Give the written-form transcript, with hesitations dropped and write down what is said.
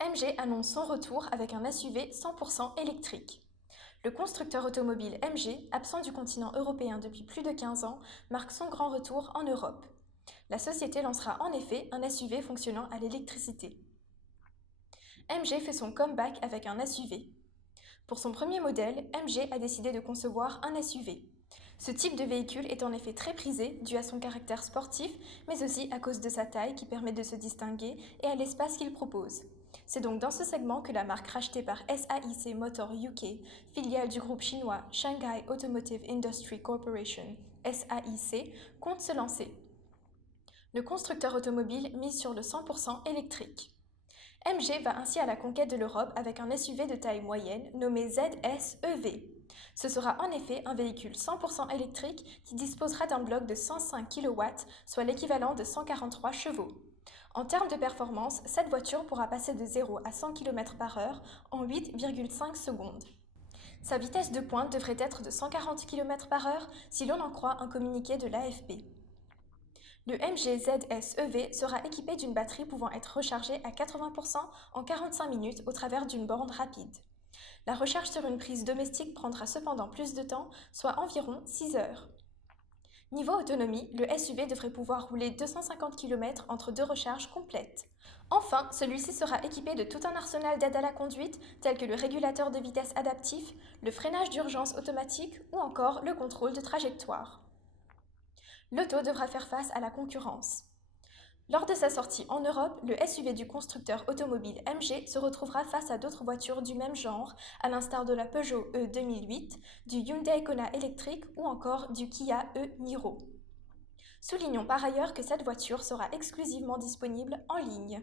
MG annonce son retour avec un SUV 100% électrique. Le constructeur automobile MG, absent du continent européen depuis plus de 15 ans, marque son grand retour en Europe. La société lancera en effet un SUV fonctionnant à l'électricité. MG fait son comeback avec un SUV. Pour son premier modèle, MG a décidé de concevoir un SUV. Ce type de véhicule est en effet très prisé, dû à son caractère sportif, mais aussi à cause de sa taille qui permet de se distinguer et à l'espace qu'il propose. C'est donc dans ce segment que la marque rachetée par SAIC Motor UK, filiale du groupe chinois Shanghai Automotive Industry Corporation, SAIC, compte se lancer. Le constructeur automobile mise sur le 100% électrique. MG va ainsi à la conquête de l'Europe avec un SUV de taille moyenne nommé ZS-EV. Ce sera en effet un véhicule 100% électrique qui disposera d'un bloc de 105 kW, soit l'équivalent de 143 chevaux. En termes de performance, cette voiture pourra passer de 0 à 100 km/h en 8,5 secondes. Sa vitesse de pointe devrait être de 140 km/h si l'on en croit un communiqué de l'AFP. Le MG ZS-EV sera équipé d'une batterie pouvant être rechargée à 80% en 45 minutes au travers d'une borne rapide. La recharge sur une prise domestique prendra cependant plus de temps, soit environ 6 heures. Niveau autonomie, le SUV devrait pouvoir rouler 250 km entre deux recharges complètes. Enfin, celui-ci sera équipé de tout un arsenal d'aides à la conduite, tels que le régulateur de vitesse adaptif, le freinage d'urgence automatique ou encore le contrôle de trajectoire. L'auto devra faire face à la concurrence. Lors de sa sortie en Europe, le SUV du constructeur automobile MG se retrouvera face à d'autres voitures du même genre, à l'instar de la Peugeot E 2008, du Hyundai Kona électrique ou encore du Kia E Niro. Soulignons par ailleurs que cette voiture sera exclusivement disponible en ligne.